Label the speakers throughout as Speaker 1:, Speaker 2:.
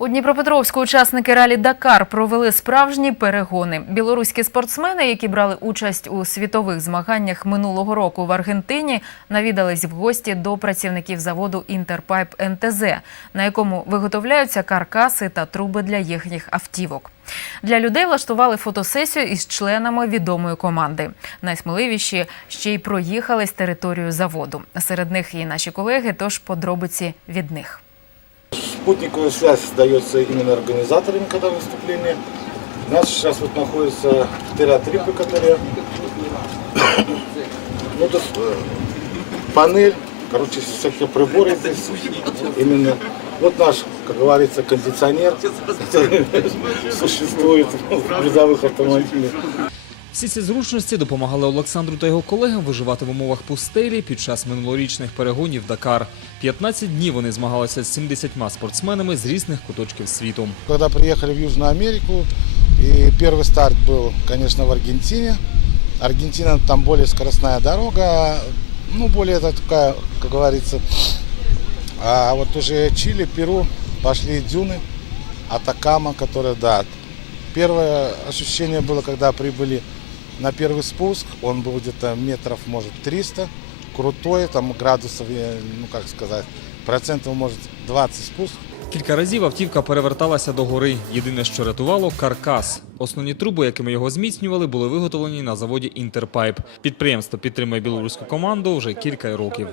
Speaker 1: У Дніпропетровську учасники ралі Дакар провели справжні перегони. Білоруські спортсмени, які брали участь у світових змаганнях минулого року в Аргентині, навідались в гості до працівників заводу Інтерпайп НТЗ, на якому виготовляються каркаси та труби для їхніх автівок. Для людей влаштували фотосесію із членами відомої команди. Найсміливіші ще й проїхались територію заводу. Серед них і наші колеги, тож подробиці від них.
Speaker 2: Спутниковая связь дается именно организаторами, когда выступление. У нас сейчас вот находится стереотрипы, которые... Ну, есть, панель, короче, всякие приборы здесь именно. Вот наш, как говорится, кондиционер, существует в грузовых автомобилях.
Speaker 3: Всі ці зручності допомагали Олександру та його колегам виживати в умовах пустелі під час минулорічних перегонів Дакар. 15 днів вони змагалися з 70 спортсменами з різних куточків світу.
Speaker 2: Когда приехали в Южную Америку, и первый старт был, конечно, в Аргентине. Аргентина там более скоростная дорога, ну, более это такая, как говорится. А вот уже Чили, Перу, пошли дюны, Атакама, которые, да. Первое ощущение было, когда прибыли на первый спуск, он был где-то метров, может, 300, крутой, там градусов, я, ну, как сказать, процентов, может, 20 спуск.
Speaker 3: Кілька разів автівка переверталася до гори. Єдине, що рятувало каркас. Основні труби, якими його зміцнювали, були виготовлені на заводі Інтерпайп. Підприємство підтримує білоруську команду вже кілька років.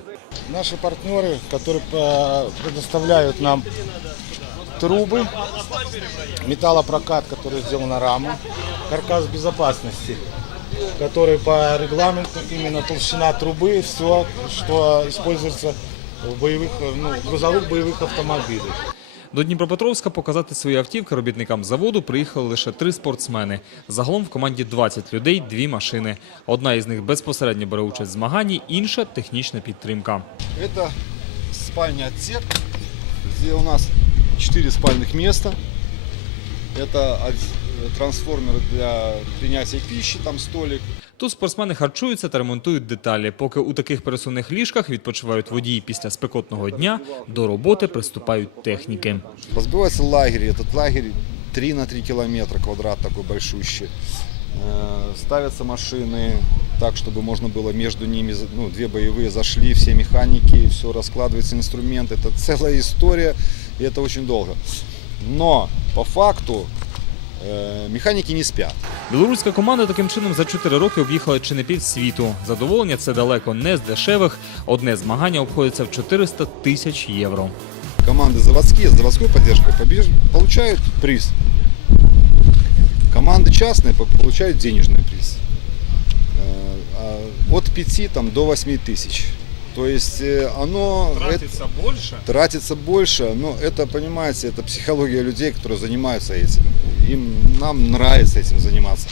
Speaker 2: Наши партнеры, которые э, предоставляют нам трубы, металлопрокат, который сделан на раму, каркас безопасности, который по регламенту именно толщина трубы, все, что используется в боевых, э, ну, в грузовых боевых автомобилях.
Speaker 3: До Дніпропетровська показати свої автівки робітникам заводу приїхали лише три спортсмени. Загалом в команді 20 людей, дві машини. Одна із них безпосередньо бере участь в змаганні, інша технічна підтримка.
Speaker 4: Это спальный отсек, где у нас 4 спальных места. Это от- трансформер для принятия пищи, там столик.
Speaker 3: Тут спортсмени харчуються та ремонтують деталі. Поки у таких пересувних ліжках відпочивають водії після спекотного дня, до роботи приступають техніки.
Speaker 4: Разбивается лагерь. Этот лагерь 3 на 3 километра квадрат такой большущий. Э, Ставятся машины так, чтобы можно было между ними, за- ну, две боевые зашли, все механики, все раскладывается инструмент. Это целая история, и это очень долго. Но по факту э, механики не спят.
Speaker 3: Білоруська команда таким чином за 4 роки об'їхала чи не пів світу. Задоволення це далеко не з дешевих. Одне змагання обходиться в 400 тисяч євро.
Speaker 4: команды заводские с заводской поддержкой побеж- получают приз. Команды частные по- получают денежный приз. Э, а От 5 там, до 8 тысяч. То есть э, оно это-
Speaker 3: більше.
Speaker 4: тратится больше, но это, понимаете, это психология людей, которые занимаются этим. Им, нам нравится этим заниматься.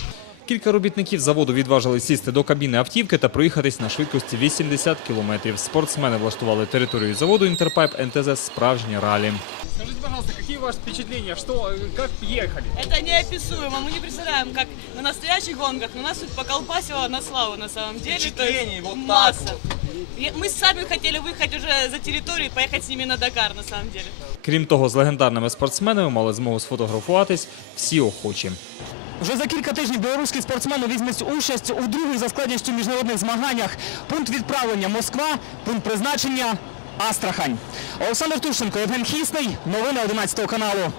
Speaker 3: Кілька робітників заводу відважили сісти до кабіни автівки та проїхатись на швидкості 80 кілометрів. Спортсмени влаштували територію заводу Інтерпайп НТЗ справжнє ралі.
Speaker 5: Скажите, пожалуйста, какие ваши впечатления? Что, э, как ехали?
Speaker 6: Это неописуемо. Мы не представляем, как на настоящих гонках. Но нас тут поколбасило на славу на самом деле. То есть
Speaker 5: Впечатлений вот так
Speaker 6: масса. И Мы сами хотели выехать уже за территорию и поехать с ними на Дакар на самом деле.
Speaker 3: Крім того, з легендарними спортсменами мали змогу сфотографуватись всі охочі.
Speaker 7: Вже за кілька тижнів білоруські спортсмени візьмуть участь у других за складністю міжнародних змаганнях. Пункт відправлення Москва, пункт призначення Астрахань. Олександр Тушенко, Євген Хісний. Новини 11 каналу.